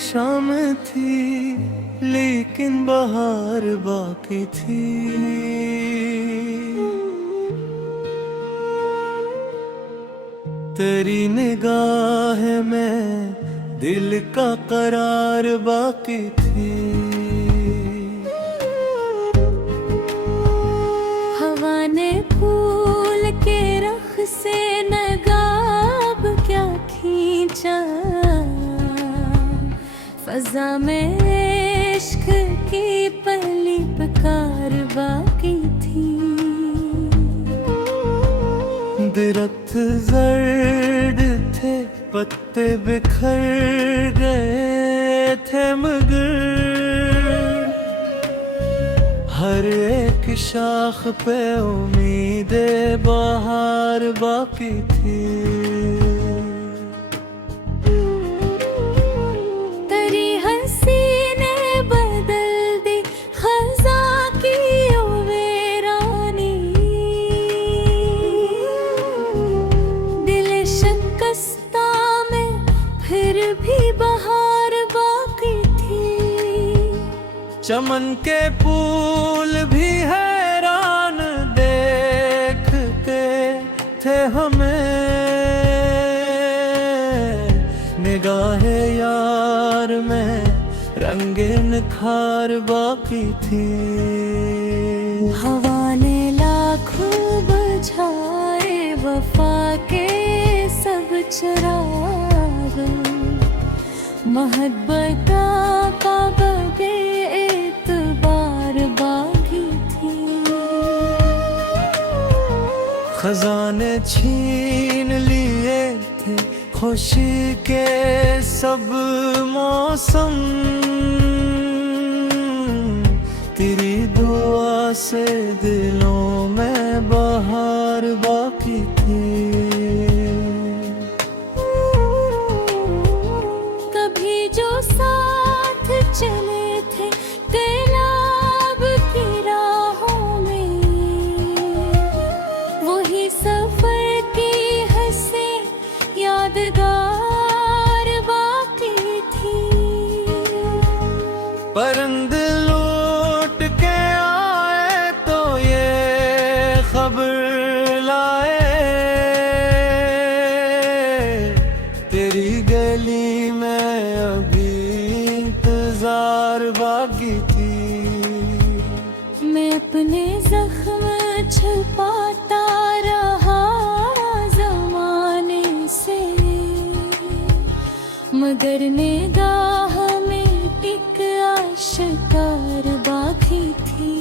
शाम थी लेकिन बहार बाकी थी। तेरी निगाह में दिल का करार बाकी थी। हवा ने फूल के रख से नगाब क्या खींचा, फजा में इश्क की पहली पुकार बाकी थी। दरख्त जर्द थे, पत्ते बिखर गए थे, मगर हर एक शाख पे उम्मीदे बहार बाकी थी। तेरी हंसी ने बदल दी खज़ा की वीरानी, दिल शिकस्ता में फिर भी बहार बाकी थी। चमन के फूल भी हैरान देखते थे हमें, निगाहे यार में रंगे निखार बाकी थी। हवा ने लाखों बुझाए वफा के सब चिराग, मोहब्बत का बगे एतबार बाकी थी। खजाने छीन लिए थे खुशी के सब मौसम, तेरी दुआ से दिलों में बहार बाकी थी। कभी जो साथ चले थे गुलाब की राहों में, वही सफर की हंसी यादगार बाकी थी। परंद लौट के आए तो ये खबर लाए, तेरी गली में अभी इंतजार बाकी थी। मैं अपने जख्म छुपाता रहा ज़माने से, मगर निगाह में टिक आशिकार बाकी थी।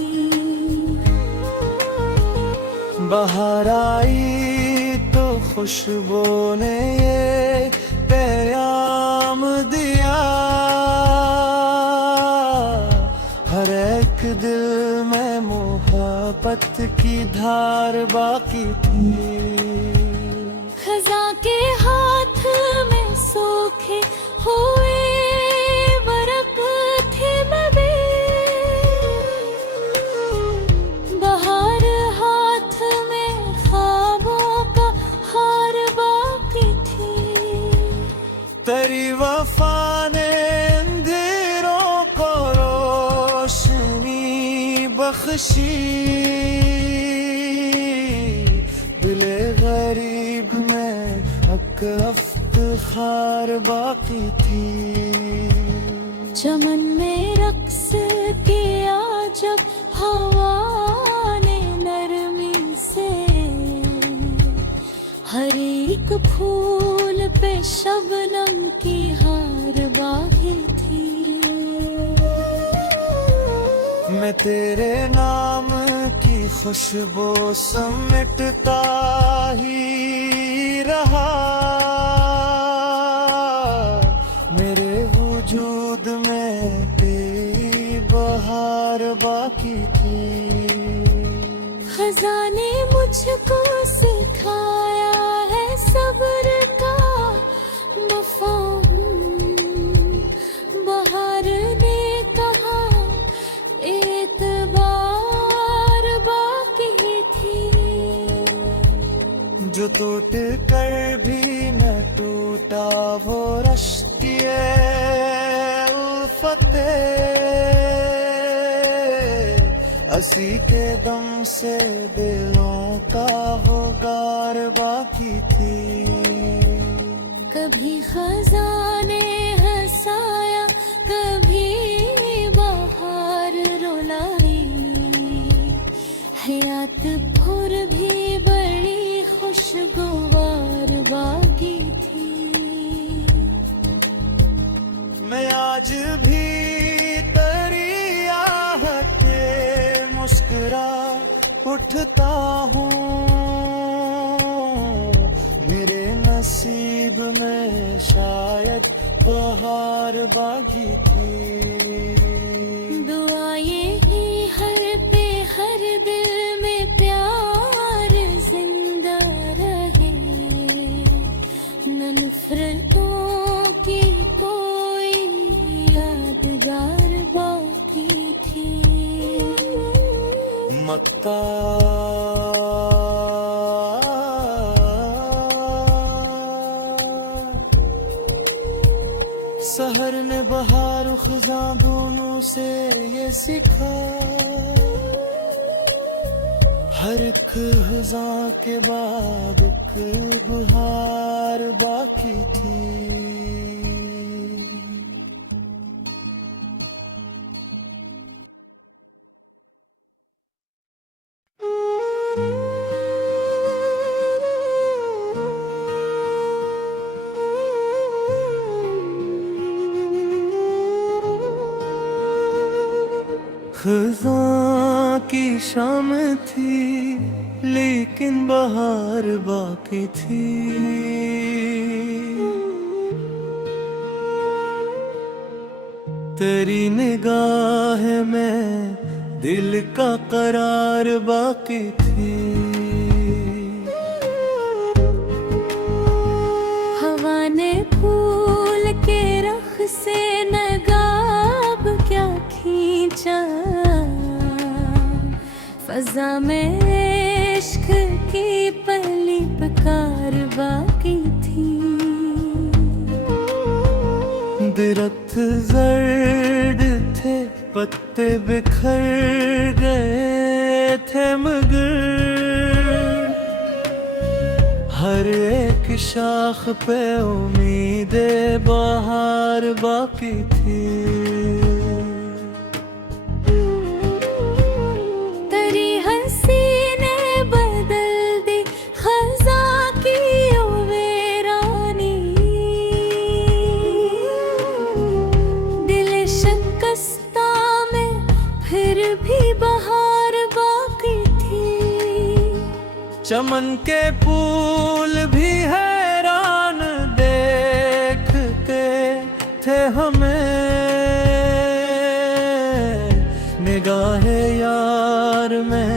बाहर आई तो खुशबू ने ये पैगाम दिया, हर एक दिल में मोहब्बत की धार बाकी थी। खज़ा के हाथ में सूखे हुए बरक थे मबे, बहार हाथ में ख्वाबों का हार बाकी थी। तेरी वफा ने अंधेरों को रोशनी बख्शी, दिले गरीब में हक इफ्तिखार बाकी थी। चमन में रक्स किया जब हवा ने नरमी से, हर एक फूल पे शबनम की हार बाकी थी। मैं तेरे नाम की खुशबू समेटता ही रहा, मेरे वजूद में तेरी बहार बाकी थी। खज़ा ने मुझको सिखाया है सब्र का मफ़हूम, बहार ने कहा एतबार बाकी थी। जो टूट कर भी न टूटा वो रश्तिए फतेह असी के दम से दिलों का वो गार बाकी थी। कभी खजाने हंसाया, कभी बाहर रुलाई, हयात फुर भी बड़ी खुशगवार बाकी थी। मैं आज भी तेरी आहटे मुस्कुरा उठता हूँ, मेरे नसीब में शायद बहार बाकी थी। दुआ ये ही हर पे हर दिल में प्यार जिंदा रहे, न नफरतों की कोई यादगार बाकी थी। मक्ता सहर ने बहार खज़ां दोनों से ये सीखा, हर एक खज़ां के बाद एक बहार बाकी थी। खज़ां की शाम थी लेकिन बहार बाकी थी। तेरी निगाह में दिल का करार बाकी थी। हवा ने फूल के रख से नगाब क्या खींचा, फजा में इश्क की पहली पुकार बाकी थी। दरख्त जर्द थे, पत्ते बिखर गए थे, मगर हर एक शाख पे उम्मीदे बहार बाकी थी। तेरी हंसी ने बदल दी खज़ां की वीरानी, दिल शिकस्ता में फिर भी बहार बाकी थी। चमन के फूल भी हैरान देखते थे हमें, निगाहे यार में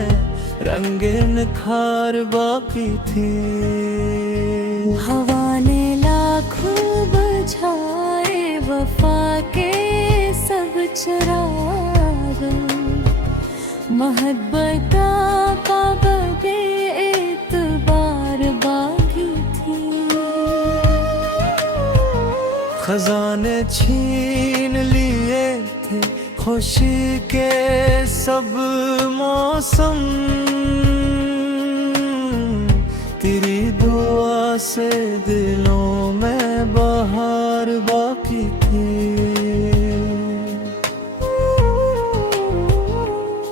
रंगे निखार बाकी थी। हवा ने लाखों बुझाए वफा के सब चिराग, मोहब्बत का बगे एतबार बाकी थी। खजाने छीन लिए थे खुशी के सब मौसम, तेरी दुआ से दिलों में बहार बाकी थी।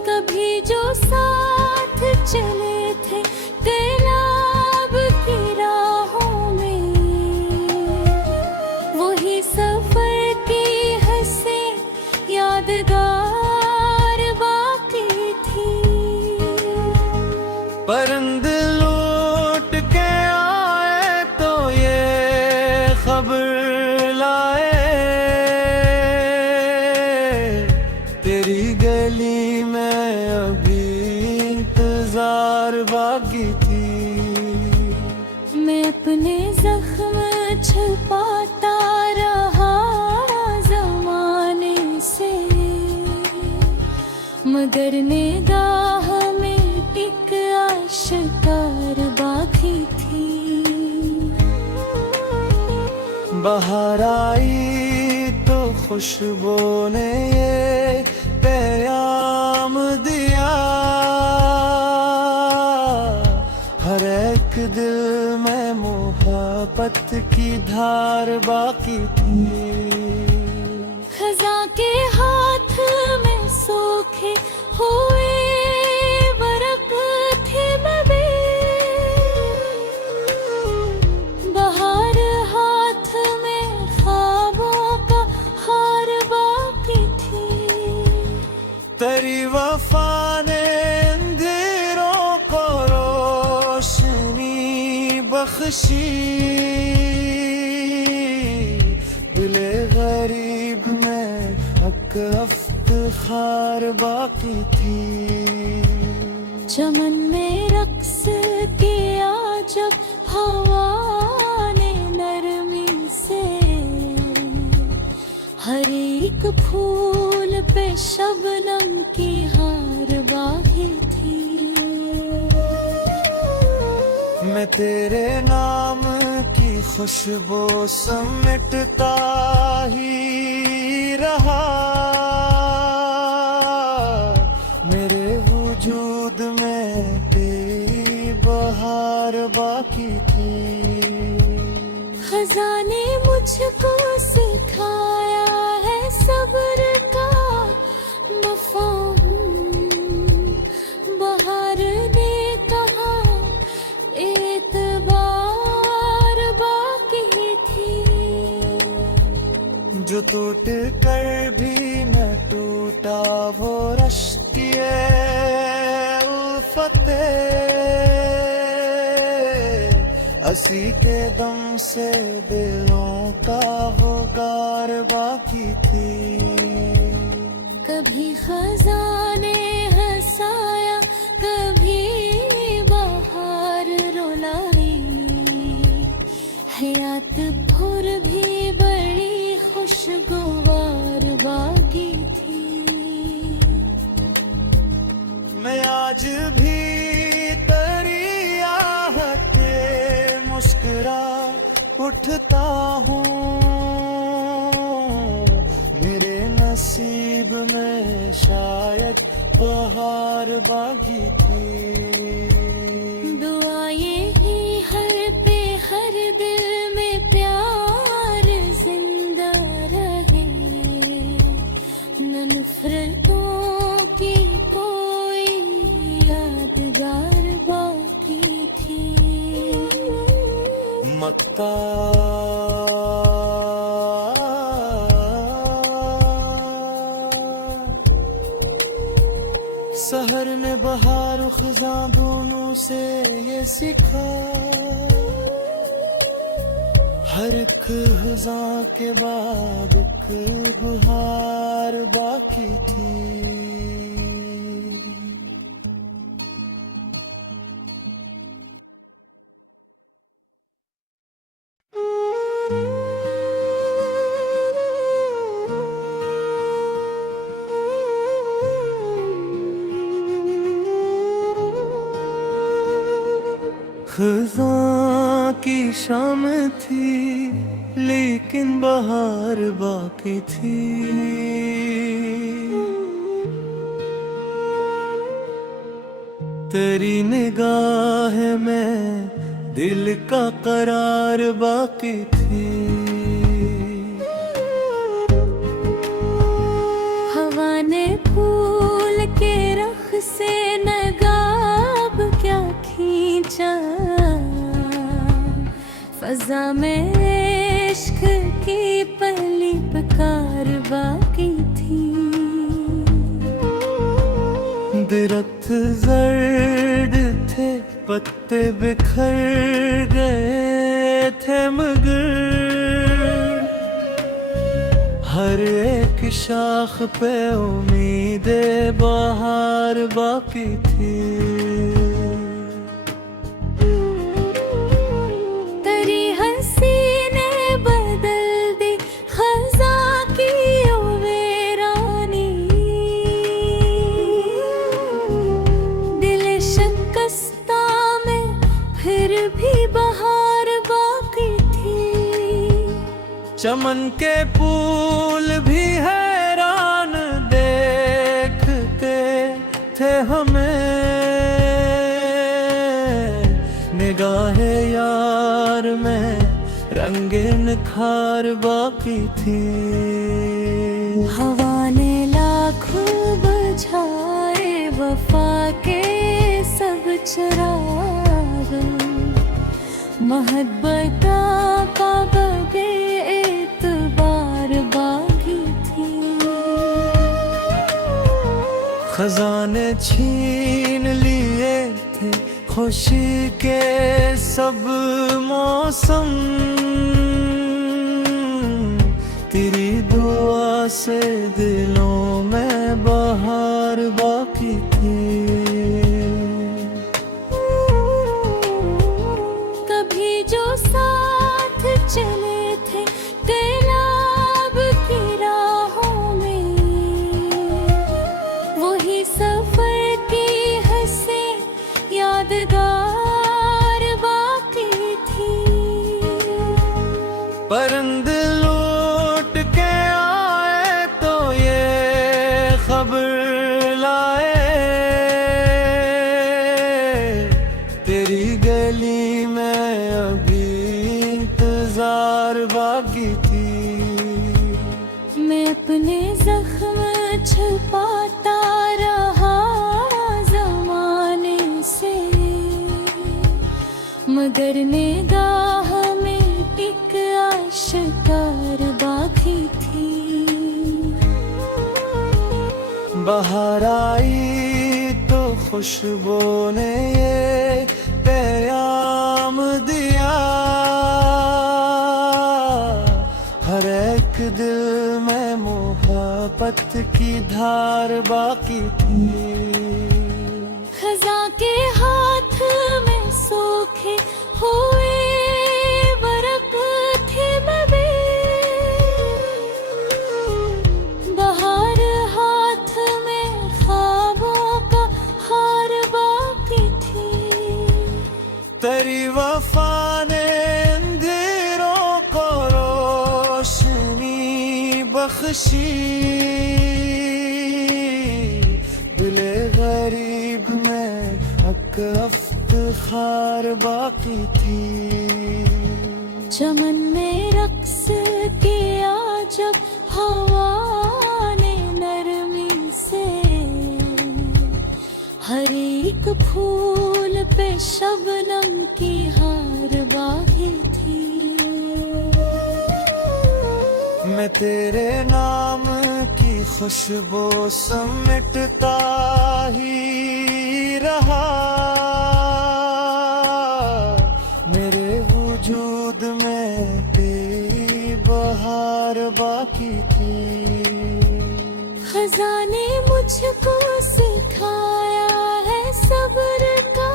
कभी जो साथ चले थे गुलाब की राहों में, वही सफर की हंसे यादगार बाकी थी। परंद लौट के आए तो ये खबर लाए, तेरी गली में अभी इंतजार बाकी थी। मैं अपने जख्म छुपाता रहा जमाने से, मगर निगाह में एक आशिकार बाकी थी। बाहर आई तो खुशबू ने ये पैगाम दिया, हर एक दिल में मोहब्बत की धार बाकी थी। खजा के हाथ में सूखे हुए बरक थे बबे, बहार हाथ में ख्वाबों का हार बाकी थी। तेरी वफा ने अंधेरों को रोशनी बख्शी, दिले गरीब में हक इफ्तिखार बाकी थी। चमन में रक्स किया जब हवा ने नरमी से, हर एक फूल पे शबनम की हार बाकी थी। मैं तेरे नाम की खुशबू समेटता ही रहा, मेरे वजूद में तेरी बहार बाकी थी। खजा ने मुझको सिखाया है सब्र का मफ़हूम, बहार ने कहा एतबार बाकी थी। जो टूट कर भी न टूटा वो रश्किए उल्फते, असी के दम से दिलों का वो गार बाकी थी। कभी खजाने हंसाया, कभी बहार रुलाई, हयात भर भी बड़ी खुशगवार बाकी थी। मैं आज भी तेरी आहटे मुस्कुरा उठता हूँ, मेरे नसीब में शायद बहार बाकी थी। दुआ यही हर पे हर दिल में प्यार जिंदा रहे, न नफरतों की कोई यादगार बाकी थी। मक्ता सहर ने बहार खजा दोनों से ये सीखा, हर एक खजा के बाद एक बहार बाकी थी। खज़ां की शाम थी लेकिन बहार बाकी थी। तेरी निगाह में दिल का करार बाकी थी। हवा ने फूल के रख से नगाब क्या खींचा, फजा में इश्क की पहली पुकार बाकी थी। दरख्त जर्द थे, पत्ते बिखर गए थे, मगर हर एक शाख पे उम्मीदे बहार बाकी थी। चमन के फूल भी खार बाकी थी। हवा ने लाखों बुझाए वफा के सब चिराग, मोहब्बत का बे एतबार बाकी थी। खजाने छीन लिए थे खुशी के सब मौसम, तेरी दुआ से दिलों में बहार बाकी थी। कभी जो साथ चले थे गुलाब की राहों में, वही सफर की हंसी यादगार बाकी थी। परिंदे लौट के आए तो ये खबर लाए, तेरी गली में अभी इंतजार बाकी थी। मैं अपने जख्म छुपाता रहा जमाने से, मगर निगाह में टिक आशिकार बाकी थी। बाहर आई तो खुशबू ने ये पैगाम दिया, हर एक दिल में मोहब्बत की धार बाकी थी। खजा के हाथ में सूखे हुए बरक थे बबे, बहार हाथ में ख्वाबों का हार बाकी थी। तेरी वफा ने अंधेरों को रोशनी बख्शी, दिले गरीब में हक इफ्तिखार बाकी थी। चमन में रक्स किया जब हवा ने नरमी से, हर एक फूल पे शबनम की हार बाकी थी। मैं तेरे नाम की खुशबू समेटता ही रहा, मेरे वजूद में तेरी बहार बाकी थी। खजाने मुझको सिखाया है सब्र का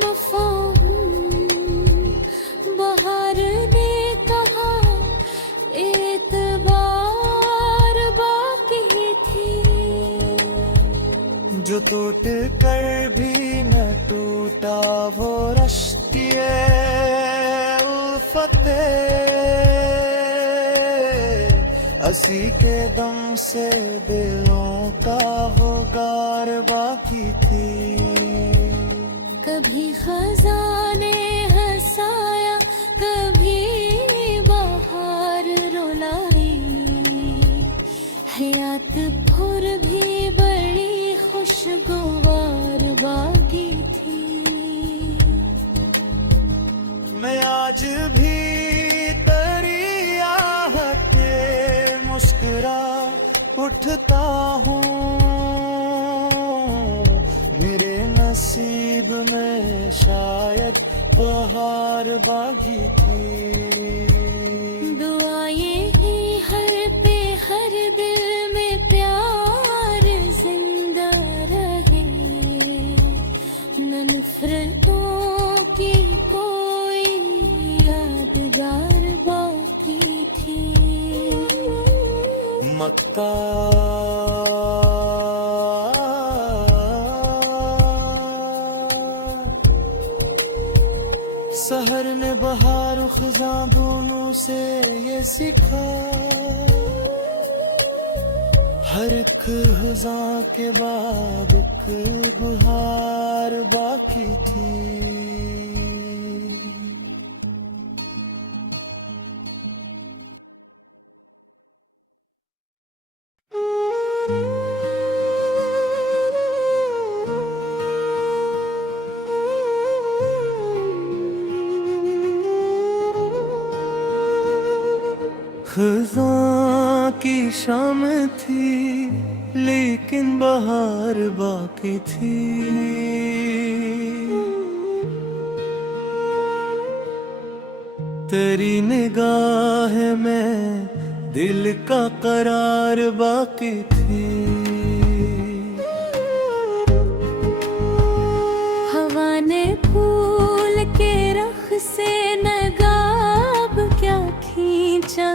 मफ़हूम, बहार ने कहा एतबार बाकी थी। जो टूट कर भी न टूटा वो रश्तिए उल्फते, हंसी के दम से दिलों का वो गार बाकी थी। कभी खजाने हंसाया, कभी बहार रुलाई, हयात भर भी बड़ी खुशगवार बाकी थी। मैं आज भी तेरी आहटे मुस्कुरा उठता हूँ, मेरे नसीब में शायद बहार बाकी थी। दुआ यही हर पे हर दिल में प्यार जिंदा रहे, न नफरतों की कोई यादगार बाकी थी। मक्का सहर ने बहार खजा दोनों से ये सीखा, हर एक खजा के बाद एक बहार बाकी थी। शाम थी लेकिन बहार बाकी थी। तेरी निगाह में दिल का करार बाकी थी। हवा ने फूल के रख से नगाब क्या खींचा,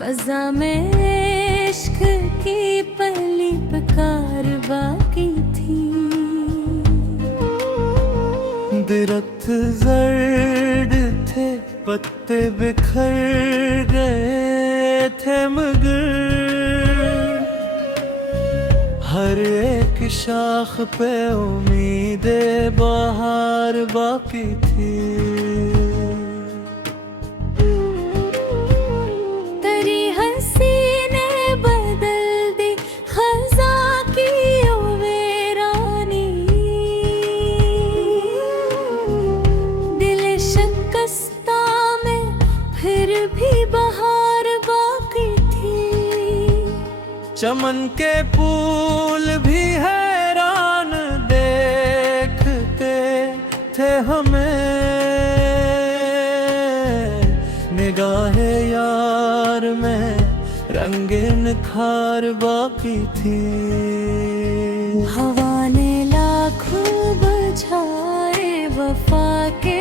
फजा में इश्क की पहली पुकार बाकी थी। दरख्त जर्द थे, पत्ते बिखर गए थे, मगर हर एक शाख पे उम्मीदे बहार बाकी थी। तेरी हंसी ने बदल दी खज़ा की वीरानी, दिल शिकस्ता में फिर भी बहार बाकी थी। चमन के फूल भी हैरान देखते थे हमें, निगाहे यार में रंगीन खार बाकी थी। हवा ने लाखों बुझाए वफा के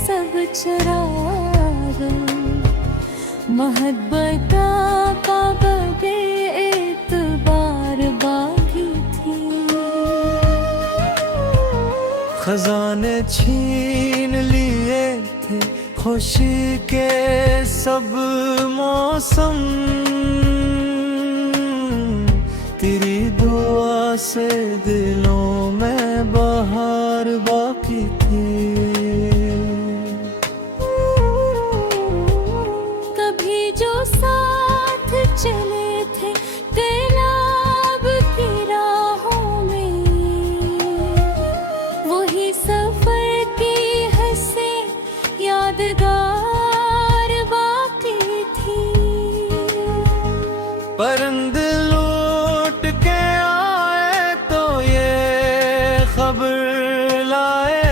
सब चिराग, मोहब्बत का बगे एतबार बाकी थी। खजाने छीन लिए थे खुशी के सब मौसम, तेरी दुआ से दिलों में बहार बाकी थी। कभी जो साथ चले थे गुलाब की राहों में, वही सफर की हंसी यादगार बाकी थी। परिंदे लौट के आए तो ये खबर लाए,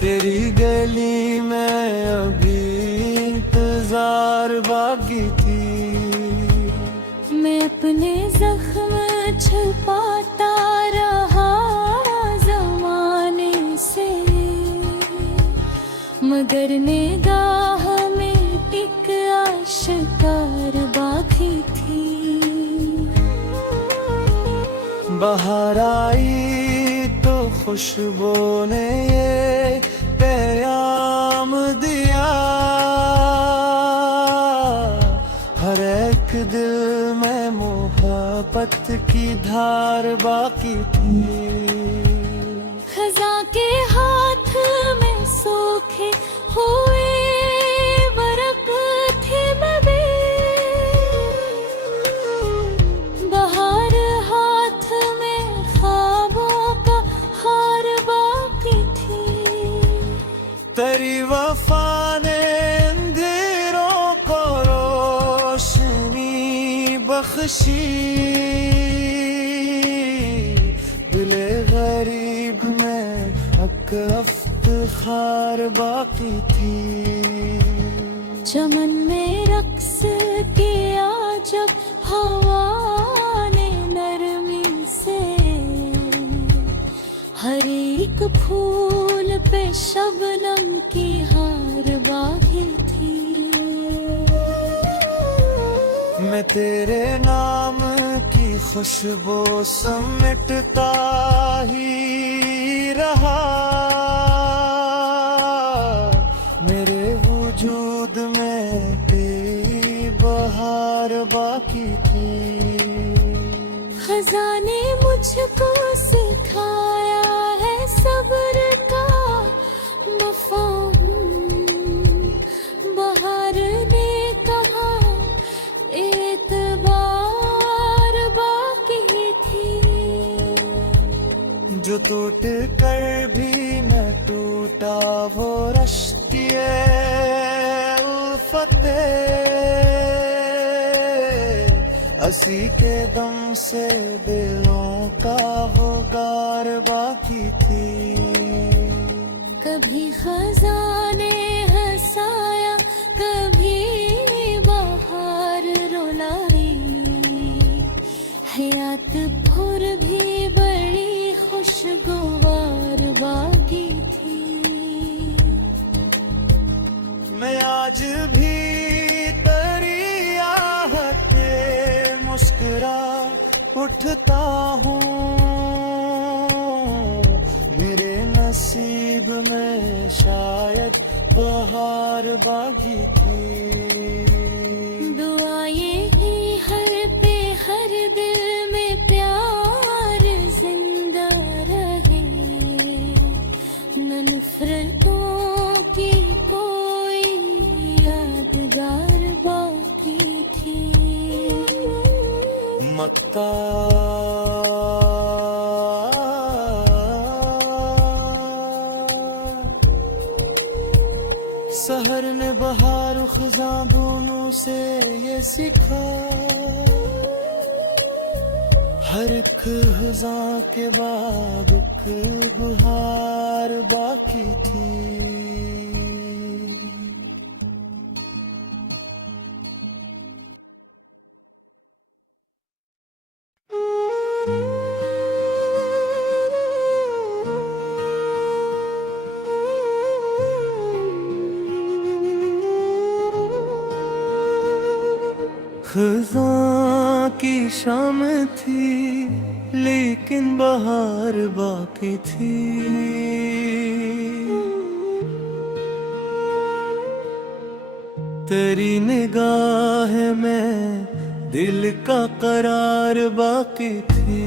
तेरी गली में अभी इंतजार बाकी थी। मैं अपने जख्म छुपाता रहा जमाने से, मगर निगाह में टिक आशिकार बाकी थी। बाहर आई तो खुशबू ने ये पैगाम दिया, हर एक दिल में मोहब्बत की धार बाकी थी। खज़ा के हाथ में सूखे हुए बरक थे बबे, बहार हाथ में ख्वाबों का हार बाकी थी। तेरी वफा ने अंधेरों को रोशनी बख्शी, दिले गरीब में हक इफ्तिखार बाकी थी। चमन में रक्स किया जब हवा ने नरमी से, हर एक फूल पे शबनम की हार बाकी थी। मैं तेरे नाम की खुशबू समेटता ही रहा, मेरे वजूद में तेरी बहार बाकी थी। खज़ा ने मुझको सिखाया है सब्र का मफ़हूम, बहार ने कहा एतबार बाकी थी। जो टूट कर भी न टूटा वो रश्तिए असी के दम से दिलों का होगार बाकी थी। कभी खजाने हंसाया, कभी बाहर रुलाई, हयात फुर भी बड़ी खुशगवार बाकी थी। मैं आज भी तेरी आहटे मुस्कुरा उठता हूँ, मेरे नसीब में शायद बहार बाकी थी। दुआएं ही हर पे हर दिल में प्यार जिंदा रहे, न नफरतों की कोई यादगार बाकी थी। मक्ता सहर ने बहार खजा दोनों से ये सीखा, हर एक खजा के बाद एक बहार बाकी थी। खज़ां की शाम थी लेकिन बहार बाकी थी। तेरी निगाह में दिल का करार बाकी थी।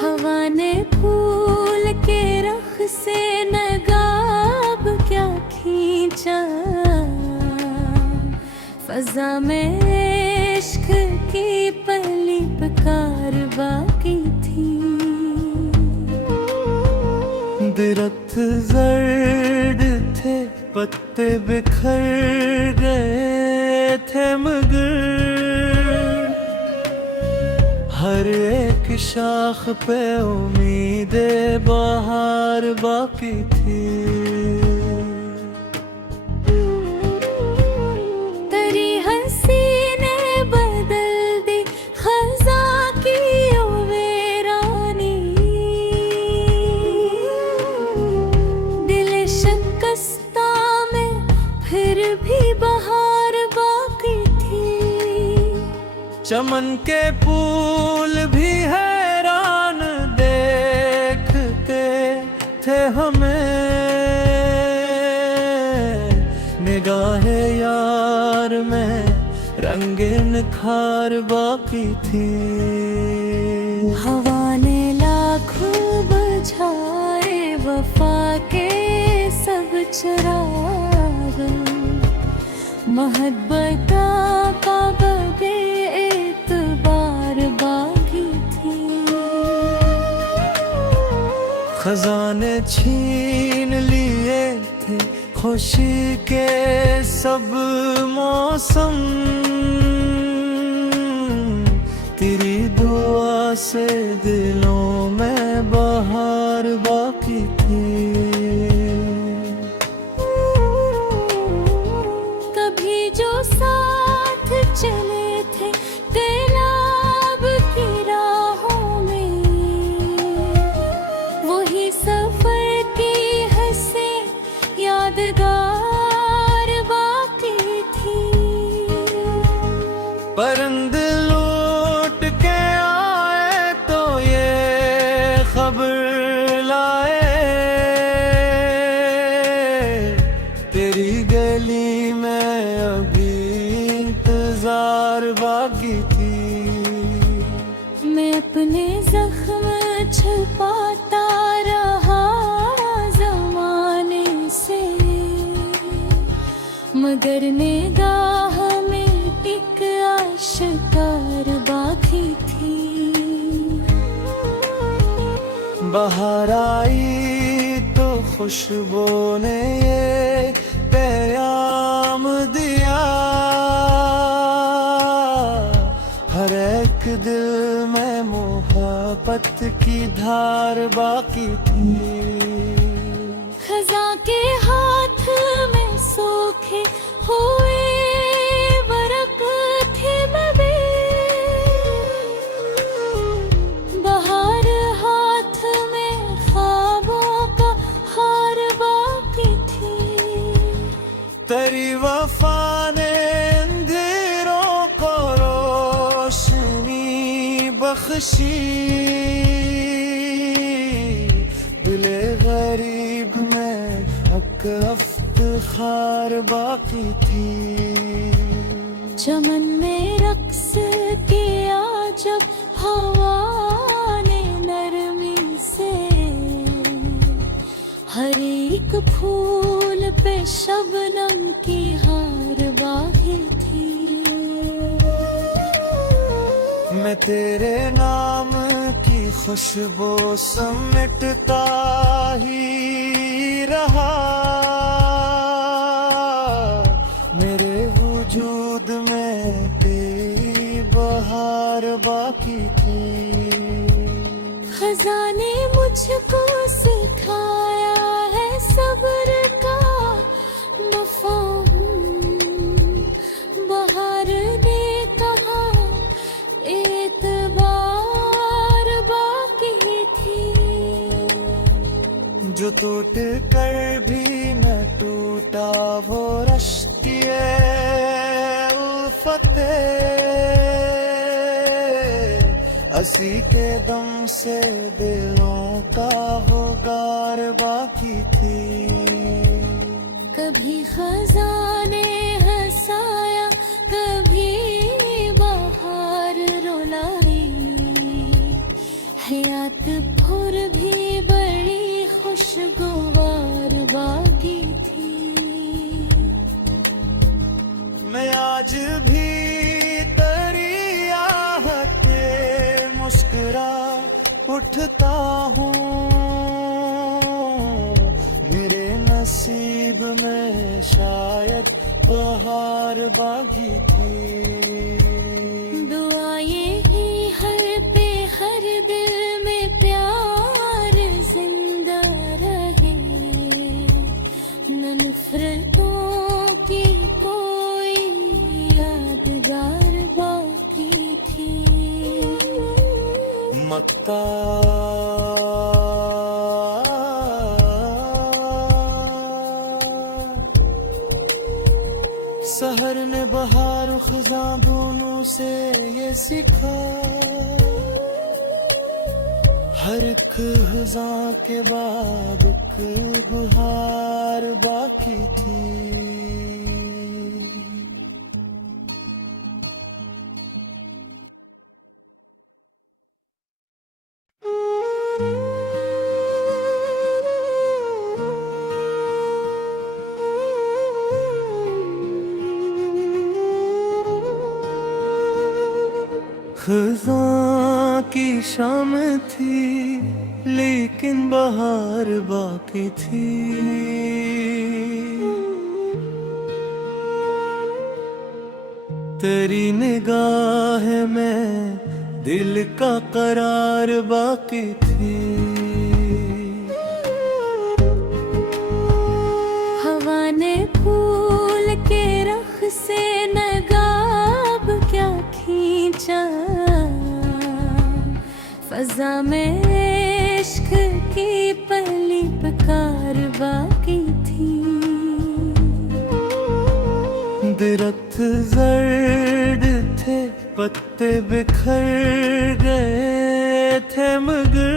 हवा ने फूल के रख से नगाब क्या खींचा, फजा में इश्क की पली पुकार बाकी थी। दरख्त जर्द थे, पत्ते बिखर गए थे, मगर हर एक शाख पे उम्मीदे बहार बाकी थी। तेरी हंसी ने बदल दी खज़ां की वीरानी, दिल शिकस्ता में फिर भी बहार बाकी थी। चमन के फूल भी हैरान देखते थे हमें, निगाहे यार में रंगे निखार बाकी थी। हवा ने लाखों बुझाए वफा के सब चिराग, मोहब्बत का बगे एतबार बाकी थी। खजाने छीन लिए थे खुशी के सब मौसम, तेरी दुआ से दिलों में बहार बाकी थी। कभी जो साथ चले थे गुलाब की राहों में, वही सफर की हंसी यादगार बाकी थी। परिंदे लौट के आए तो ये खबर लाए, तेरी गली में अभी इंतजार बाकी थी। मैं अपने जख्म छुपाता रहा ज़माने से, मगर निगाह में एक आशिकार बाकी थी। बाहर आई तो खुशबू ने ये पैगाम दिया, हर एक दिल में मोहब्बत की धार बाकी थी। खजा के हाथ में सूखे हुए बरक थे नबी, बहार हाथ में ख्वाबों का हार बाकी थी। तेरी वफा ने अंधेरों को रोशनी बख्शी, दिले गरीब में हक इफ्तिखार बाकी थी। चमन में रक्स किया जब हवा ने नरमी से, हर एक फूल पे शबनम की हार बाकी थी। मैं तेरे नाम की खुशबू समेटता ही रहा, मेरे वजूद में तेरी बहार बाकी थी। खजा ने मुझको सिखाया है सब्र का मफ़हूम, बहार ने कहा एतबार बाकी थी। जो टूट कर भी न टूटा वो रश्किए उल्फते, असी के दम से दिलों का वो गार बाकी थी। कभी खजाने हंसाया, कभी बहार रुलाई, हयात भर भी बड़ी खुशगवार बाकी थी। मैं आज भी तेरी आहते मुस्कुरा उठता हूँ, मेरे नसीब में शायद बहार बाकी थी। दुआ ये ही हर पे हर दिल में प्यार जिंदा रहे, न नफरतों की कोई यादगार बाकी थी। मक्ता सहर ने बहार खजा दोनों से ये सीखा, हर एक खजा के बाद एक बहार बाकी थी। खज़ां की शाम थी लेकिन बहार बाकी थी। तेरी निगाह में दिल का करार बाकी थी। हवा ने फूल के रख से नगाब क्या खींचा, फजा में इश्क की पहली पुकार बाकी थी। दरख्त जर्द थे, पत्ते बिखर गए थे, मगर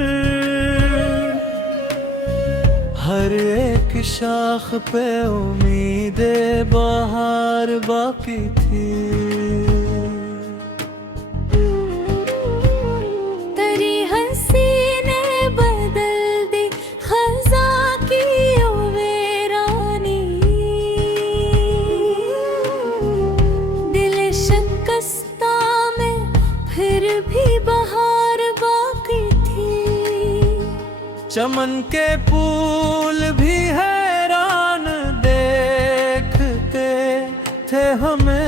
हर एक शाख पे उम्मीदे बहार बाकी थी। तेरी हंसी ने बदल दी खजा की वीरानी, दिल शिकस्ता में फिर भी बहार बाकी थी। चमन के फूल भी थे हमें,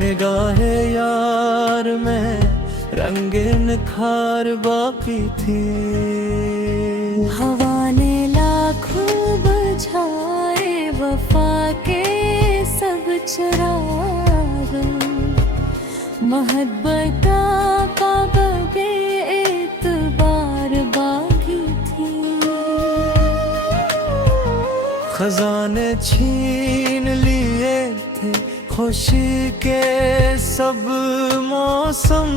निगाहे यार में रंगे निखार बाकी थी। हवा ने लाखों बुझाए वफा के सब चिराग, मोहब्बत का बगे एतबार बाकी थी। खजाने छीन लिए थे खुशी के सब मौसम,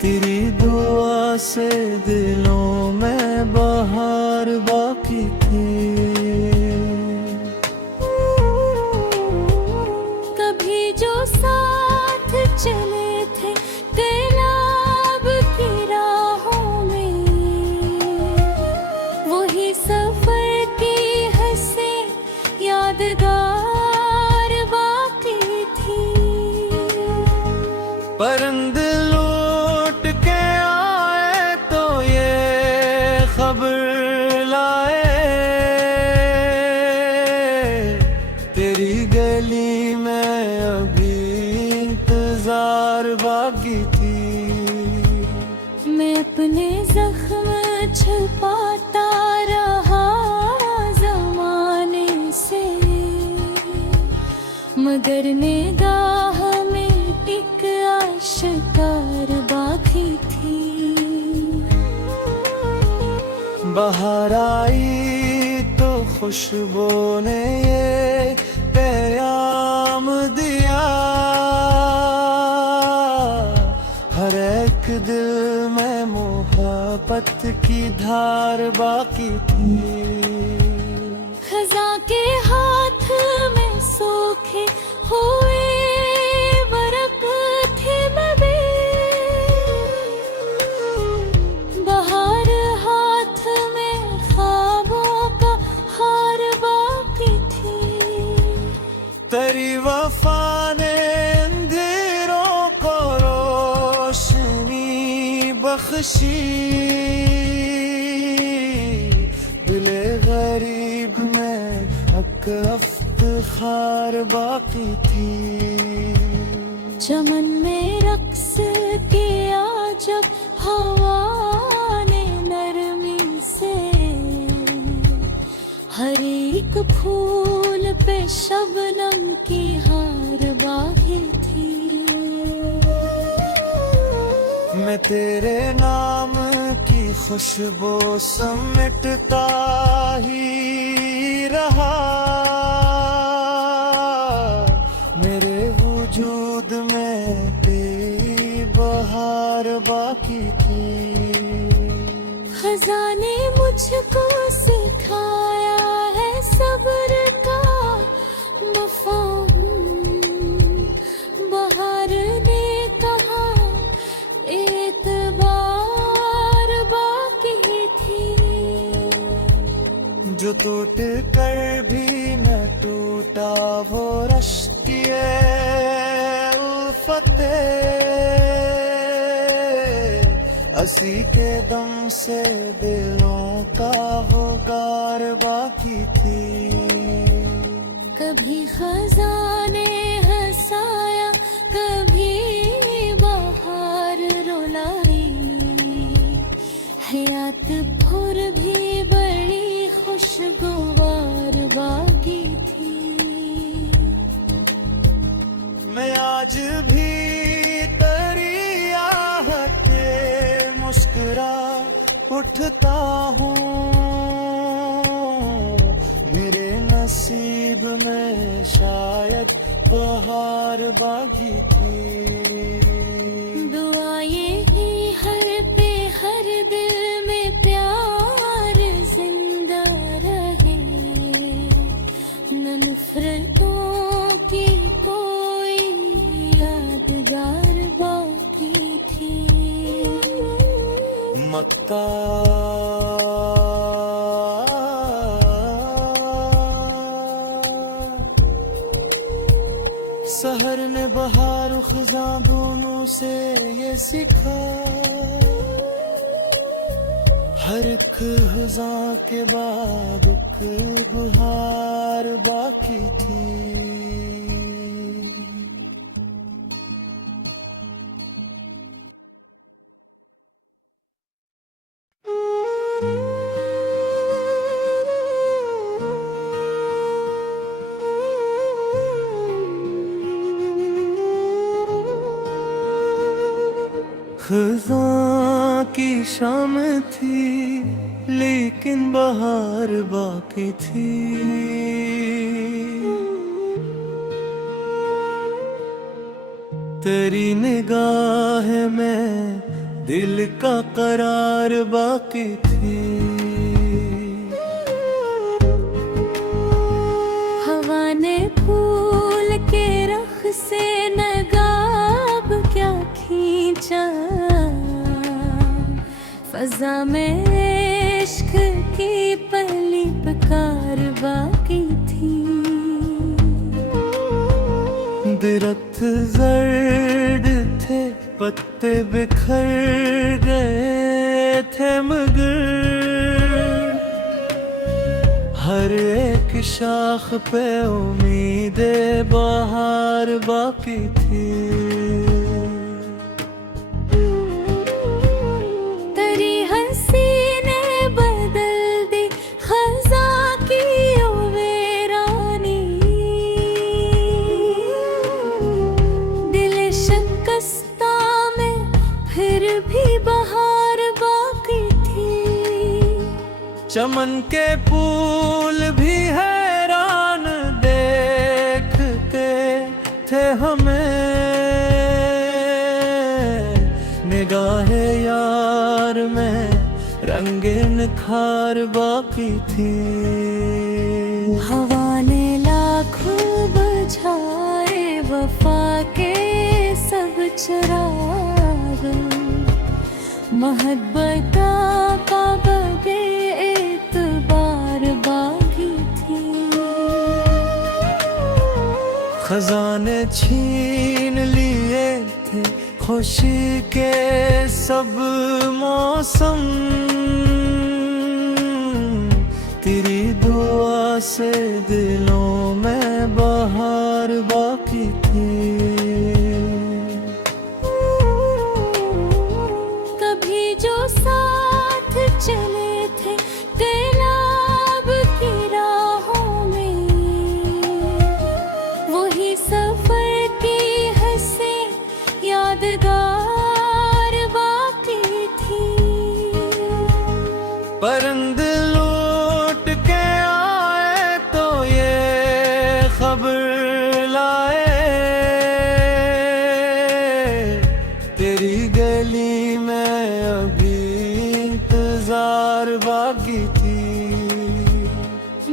तेरी दुआ से दिलों में बहार बाकी थी। कभी जो साथ चले थे गुलाब की राहों में, वही सफर की हंसी यादगार बाकी थी। परंद लौट के आए तो ये खबर लाए, तेरी गली में अभी इंतजार बाकी थी। मैं अपने जख्म छुपाता रहा जमाने से, मगर निगाह में टिक आशिकार बाकी थी। बाहर आई तो खुशबू ने ये पैगाम दिया, हर एक दिल में मोहब्बत की धार बाकी थी। खजा के हाथ में सूखे हुए बरक थे मबे, बहार हाथ में ख्वाबों का हार बाकी थी। तेरी वफा ने अंधेरों को रोशनी बख्शी, दिले गरीब में हक इफ्तिखार बाकी थी। चमन में रक्स किया जब हवा ने नरमी से, हर एक फूल पे शबनम की हार बाकी थी। मैं तेरे नाम की खुशबू समेटता ही रहा, मेरे वजूद में तेरी बहार बाकी थी। खजा ने मुझको सिखाया है सब्र का मफ़हूम, बहार ने कहा एतबार बाकी थी। जो टूट कर भी न टूटा वो रश्किए उल्फते, हंसी के दम से दिलों का वो गार बाकी थी। कभी खजाने हंसाया, कभी बहार रुलाई, हयात फुर भी बड़ी खुशगवार बाकी थी। मैं आज भी तेरी आहटे मुस्कुरा उठता हूँ, मेरे नसीब में शायद बहार बाकी थी। दुआ यही हर पे हर दिल में प्यार जिंदा रहे, न नफरतों की कोई यादगार बाकी थी। मक्का सहर ने बहार खजा दोनों से ये सीखा, हर एक खज़ां के बाद एक बहार बाकी थी। खज़ां की शाम थी लेकिन बहार बाकी थी। तेरी निगाह में दिल का करार बाकी थी। हवा ने फूल के रख से नगाब क्या खींचा, फजा में इश्क की पहली पुकार बाकी थी। दरख्त जर्द थे, पत्ते बिखर गए थे, मगर हर एक शाख पे उम्मीदे बहार बाकी थी। तेरी हंसी ने बदल दी खज़ां की ओ वीरानी, दिल शिकस्ता में फिर भी बहार बाकी थी। चमन के फूल भी हैरान देखते थे हमें, निगाहे यार में रंगीन खार बाकी थी। हवा ने लाखों बुझाए वफा के सब चिराग, मोहब्बत का बगे एतबार बाकी थी। खजाने छीन लिए थे खुशी के सब मौसम, तेरी दुआ से दिलों में बहार बाकी थी। कभी जो साथ चले थे गुलाब की राहों में, वही सफर की हंसी यादगार बाकी थी। परिंदे लौट के आए तो ये खबर लाए, तेरी गली में अभी इंतजार बाकी थी।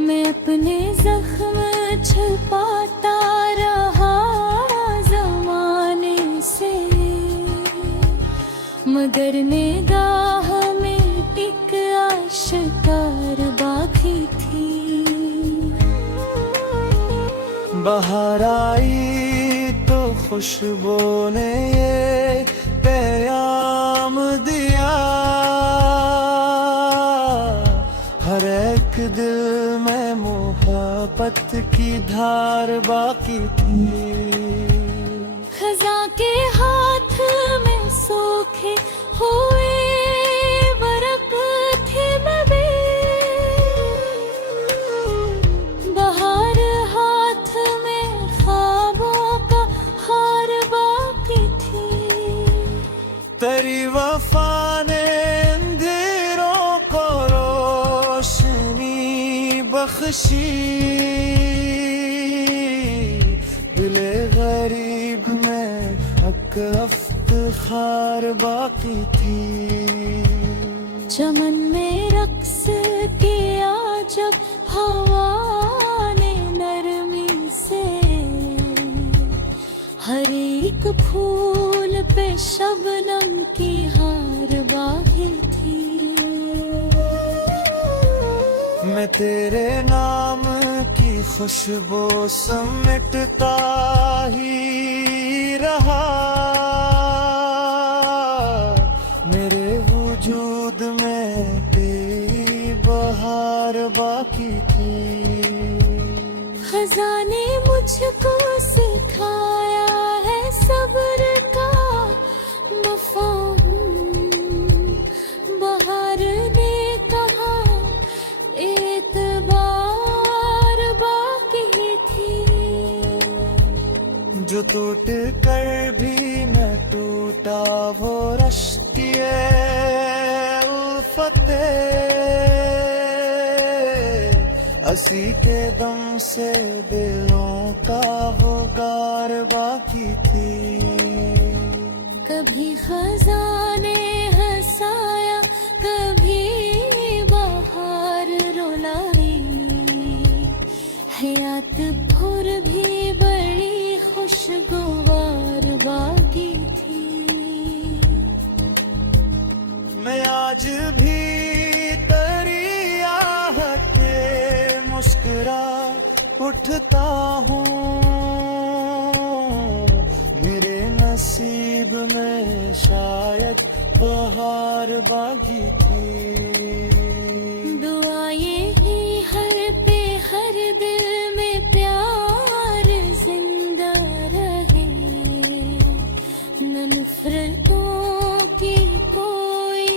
मैं अपने जख्म छुपाता रहा जमाने से, मगर निगाह में टिक आशिकार बाकी थी। बाहर आई तो खुशबू ने ये पैगाम दिया, हर एक दिल में मोहब्बत की धार बाकी थी। खज़ां के हाथ में सूखे हुए बरक थे मबे, बहार हाथ में ख्वाबों का हार बाकी थी। तेरी वफा ने अंधेरों को रोशनी बख्शी, दिले गरीब में हक इफ्तिखार बाकी थी। चमन में रक्स किया जब हवा ने नरमी से, हर एक फूल पे शबनम की हार बाकी थी। मैं तेरे नाम की खुशबू समेटता ही रहा, मेरे वजूद में बहार बाकी थी। खजाने मुझको सिखाया है सब्र का मफ़हूम। बहार ने कहा एतबार बाकी थी। जो टूट कर भी न टूटा वो रश्तिए उल्फते हंसी के दम से दिलों का वो गार बाकी थी। कभी खजाने हंसाया कभी बहार रुलाई। हयात भर भी बड़ी खुशगवार बाकी थी। मैं आज भी तेरी आहटे मुस्कुरा उठता हूँ। मेरे नसीब में शायद बहार बाकी थी। दुआ यही हर पे हर दिल में प्यार जिंदा रहे। न नफरतों की कोई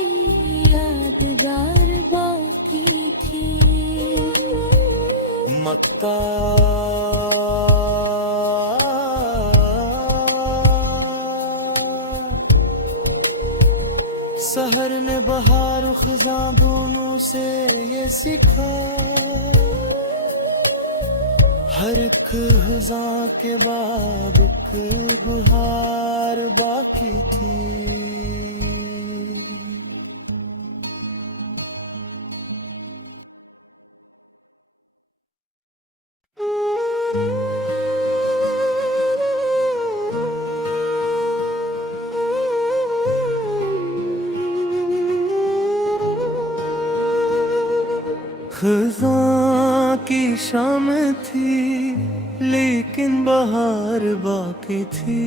यादगार बाकी थी। मक्ता सहर ने बहार खजा दोनों से ये सीखा। हर एक खजा के बाद एक गुहार बाकी थी। खज़ां की शाम थी लेकिन बहार बाकी थी।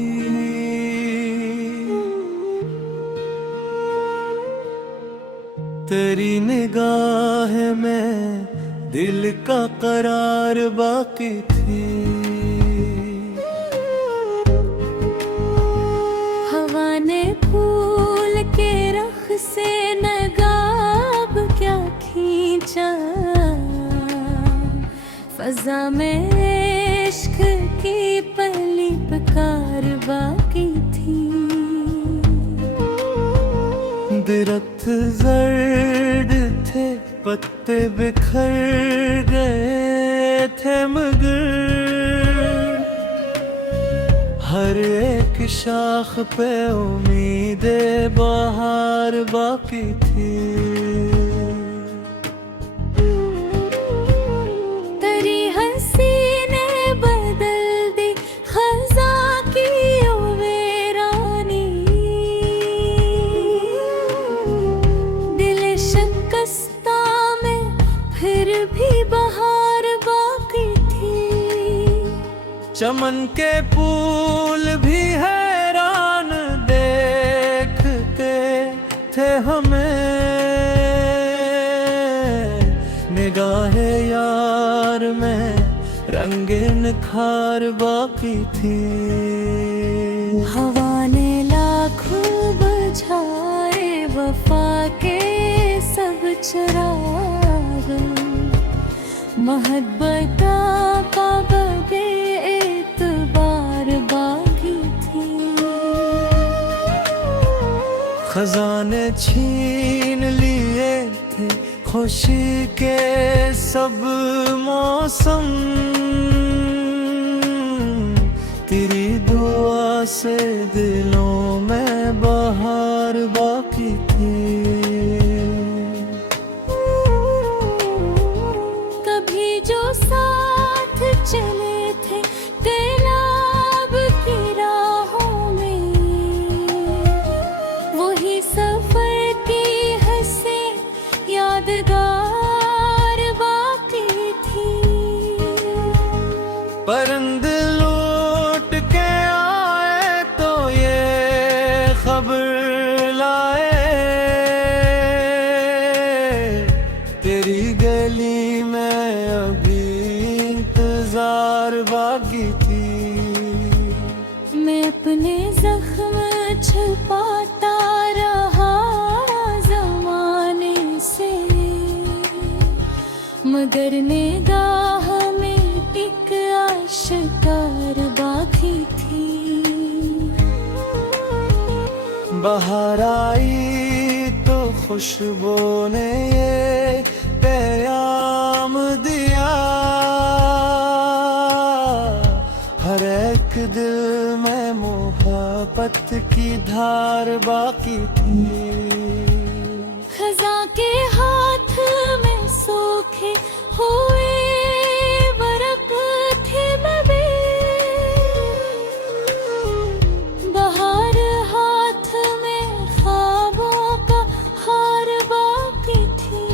तेरी निगाह में दिल का करार बाकी थी। हवा ने फूल के रख से नगाब क्या खींचा। फजा में इश्क की पहली पुकार बाकी थी। दरख्त जर्द थे पत्ते बिखर गए थे मगर हर एक शाख पे उम्मीदे बहार बाकी थी। तेरी हंसी ने बदल दी खज़ां की वीरानी। दिल शिकस्ता में फिर भी बहार बाकी थी। चमन के फूल भी हैरान देखते थे हमें। निगाहे यार में रंगीन खार बाकी थी। हवा ने लाखों बुझाए वफा के सब चिराग। मोहब्बत का बगे एतबार बाकी थी। खजाने छीन लिए थे खुशी के सब मौसम। तेरी दुआ से दिलों में बहार बाकी थी। कभी जो साथ चले थे गुलाब की राहों में। वही सफर की हंसी यादगार बाकी थी। परिंद लौट के आए तो ये खबर लाए तेरी गली हथेली में अभी इंतजार बाकी थी। मैं अपने जख्म छुपाता रहा जमाने से, मगर निगाह में एक आशिकार बाकी थी। बाहर आई तो खुशबू ने ये पैगाम दिया, हर एक दिल में मोहब्बत की धार बाकी थी। खजा के हाथ में सूखे हुए बरक थे नबी, बहार हाथ में ख्वाबों का हार बाकी थी।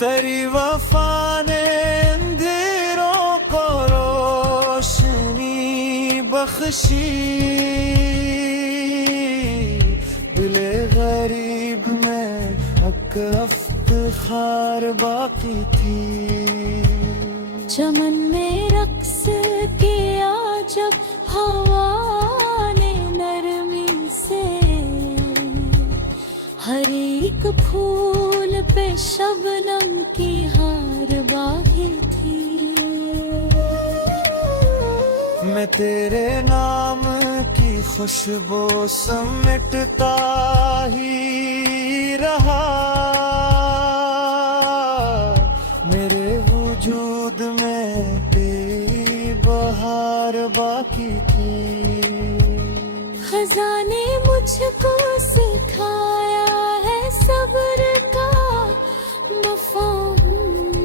तेरी वफा ने अंधेरों को रोशनी बख्शी, दिले गरीब में हक इफ्तिखार बाकी थी। चमन में रक्स किया जब हवा ने नरमी से, हर एक फूल पे शबनम की हार बाकी थी। मैं तेरे नाम की खुशबू समेटता ही रहा, मेरे वजूद में तेरी बहार बाकी थी। खजाने मुझको सिखाया है सब्र का मफ़हूम,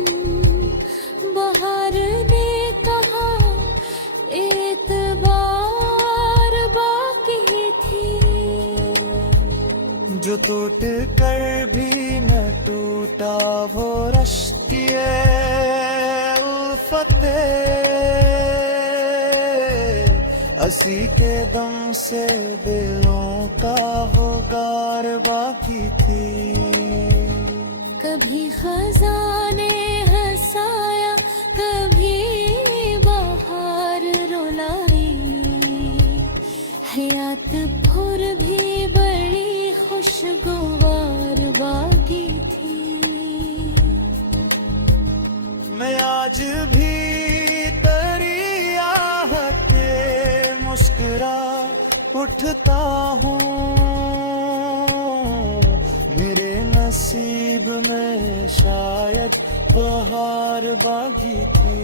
बहार ने कहा एतबार बाकी थी। जो टूट कर भी न टूटा वो रश्तिए उल्फते, असी के दम से दिलों का वो गार बाकी थी। कभी खजाने हंसाया, कभी बहार रुलाई, हयात भर भी बड़ी खुशगवार बाकी थी। मैं आज भी तेरी आहते मुस्कुरा उठता हूँ, मेरे नसीब में शायद बहार बाकी थी।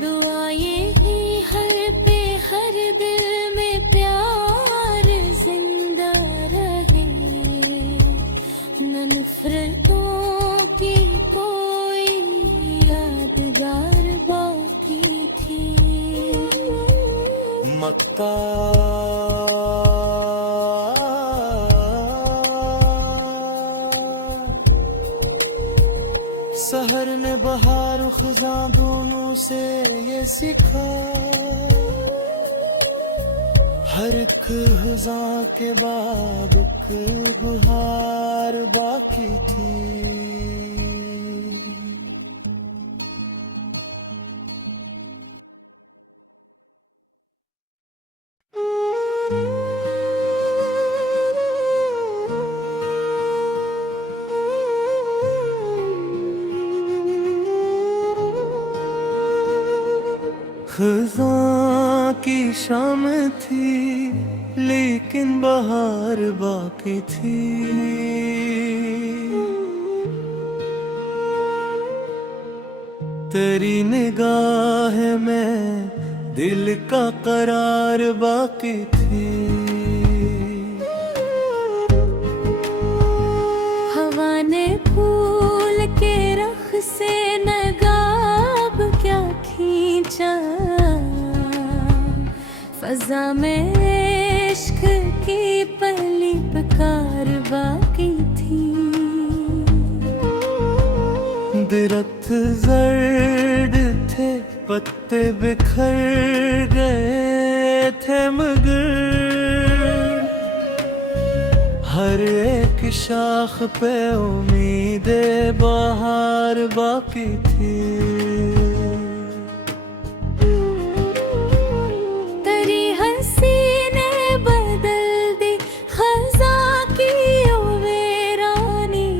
दुआएं ही हर पे हर दिल में प्यार जिंदा रहे, न नफरतों की कोई यादगार बाकी थी। मक्का सहर ने बहार खजा दोनों से ये सीखा, हर एक खजा के बाद एक बहार बाकी थी। खज़ां की शाम थी लेकिन बहार बाकी थी। तेरी निगाह में दिल का करार बाकी थी। हवा ने फूल के रख से नगाब क्या खींचा, फजा में इश्क की पहली पुकार बाकी थी। दरख्त जर्द थे, पत्ते बिखर गए थे, मगर हर एक शाख पे उम्मीद उम्मीदें बाहर बाकी थी। तेरी हंसी ने बदल दी खजा की ओ वीरानी,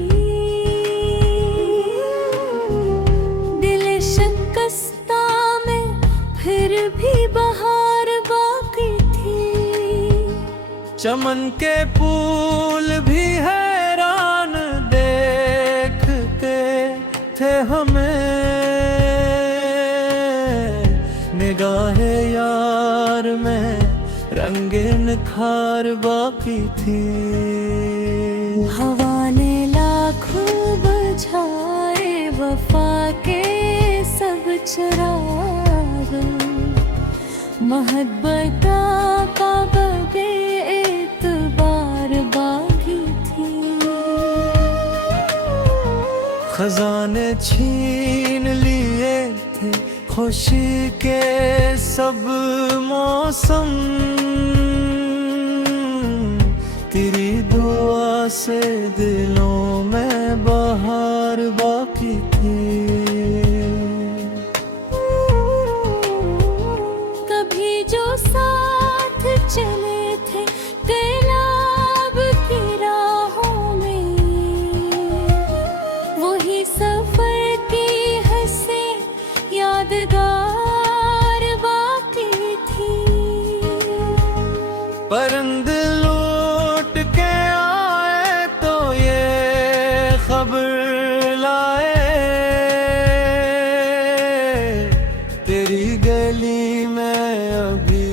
दिल शिकस्ता में फिर भी बहार बाकी थी। चमन के फूल भी हैरान देखते थे हमें, निगाहे यार में रंगे निखार बाकी थी। हवा ने लाखों बुझाए वफा के सब चिराग, मोहब्बत का बगे एतबार बाकी थी। खजाने छीन लिए थे खुशी के सब मौसम, तेरी दुआ से दिलों में बहार बाकी थी। कभी जो साथ चले थे गुलाब की राहों में, वही सफर की हंसी यादगार बाकी थी। परिंदे लौट के आए तो ये खबर लाए, तेरी गली में अभी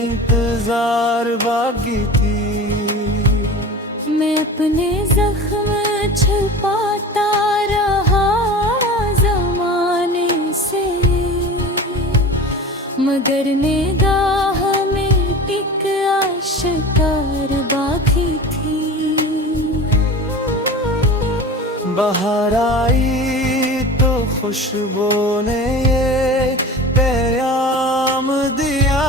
इंतजार बाकी थी। मैं अपने जख्म छुपाता रहा जमाने से, मगर निगाह में टिक आशिकार बाकी थी। बाहर आई तो खुशबू ने ये पैगाम दिया,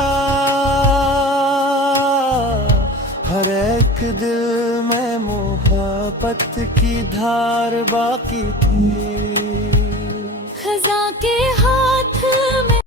हर एक दिल में मोहब्बत की धार बाकी थी। खजा के